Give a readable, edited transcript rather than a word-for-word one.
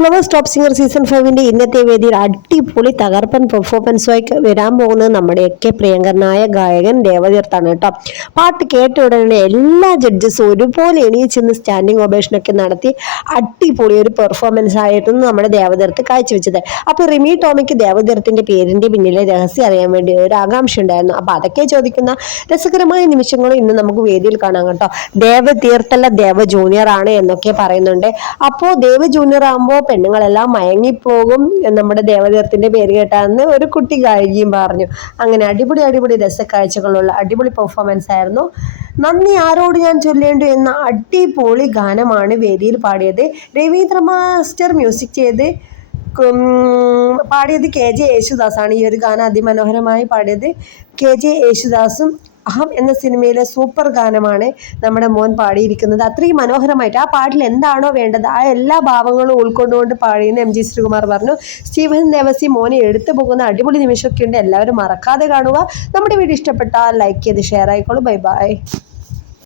Flowers top singer season 5 ഇന്നത്തെ വേദിയിൽ അടിപൊളി തകർപ്പൻ പെർഫോമൻസുമായി വരാൻ പോകുന്നത് നമ്മുടെയൊക്കെ പ്രിയങ്കരനായ ഗായകൻ ദേവതീർത്ഥാണ് കേട്ടോ. പാട്ട് കേട്ട ഉടനെ എല്ലാ ജഡ്ജസും ഒരുപോലെ എണീച്ചെന്ന് സ്റ്റാൻഡിങ് ഓവേഷനൊക്കെ നടത്തി അടിപൊളി ഒരു പെർഫോമൻസ് ആയിരുന്നു നമ്മുടെ ദേവതീർത്ത് കാഴ്ചവെച്ചത്. അപ്പോൾ റിമി ടോമിക്ക് ദേവതീർത്തിന്റെ പേരിന്റെ പിന്നിലെ രഹസ്യം അറിയാൻ വേണ്ടി ഒരു ആകാംക്ഷ ഉണ്ടായിരുന്നു. അപ്പോൾ അതൊക്കെ ചോദിക്കുന്ന രസകരമായ നിമിഷങ്ങളും ഇന്ന് നമുക്ക് വേദിയിൽ കാണാം കേട്ടോ. ദേവതീർത്തല്ല ദേവ ജൂനിയർ ആണ് എന്നൊക്കെ പറയുന്നുണ്ട്. അപ്പോൾ ദേവ ജൂനിയർ ആകുമ്പോൾ പെണ്ണുങ്ങളെല്ലാം മയങ്ങിപ്പോകും നമ്മുടെ ദേവതീർത്തിന്റെ പേര് കേട്ടാന്ന് ഒരു കുട്ടി ഗായികയും പറഞ്ഞു. അങ്ങനെ അടിപൊളി രസക്കാഴ്ചകളുള്ള അടിപൊളി പെർഫോമൻസ് ആയിരുന്നു. നന്ദി ആരോട് ഞാൻ ചൊല്ലേണ്ടു എന്ന അടിപൊളി ഗാനമാണ് വേദിയിൽ പാടിയത്. രവീന്ദ്ര മാസ്റ്റർ മ്യൂസിക് ചെയ്ത് പാടിയത് KJ യേശുദാസാണ്. ഈ ഒരു ഗാനം അതിമനോഹരമായി പാടിയത് KJ യേശുദാസും. അഹം എന്ന സിനിമയിലെ സൂപ്പർ ഗാനമാണ് നമ്മുടെ മോൻ പാടിയിരിക്കുന്നത്. അത്രയും മനോഹരമായിട്ട് ആ പാട്ടിൽ എന്താണോ വേണ്ടത് ആ എല്ലാ ഭാവങ്ങളും ഉൾക്കൊണ്ടുകൊണ്ട് പാടിയെന്ന് MG ശ്രീകുമാർ പറഞ്ഞു. സ്റ്റീഫൻ ദേവസി മോനെ എടുത്തു പോകുന്ന അടിപൊളി നിമിഷമൊക്കെ ഉണ്ട്. എല്ലാവരും മറക്കാതെ കാണുക. നമ്മുടെ വീഡിയോ ഇഷ്ടപ്പെട്ടാൽ ലൈക്ക് ചെയ്ത് ഷെയർ ആയിക്കോളൂ. Bye bye.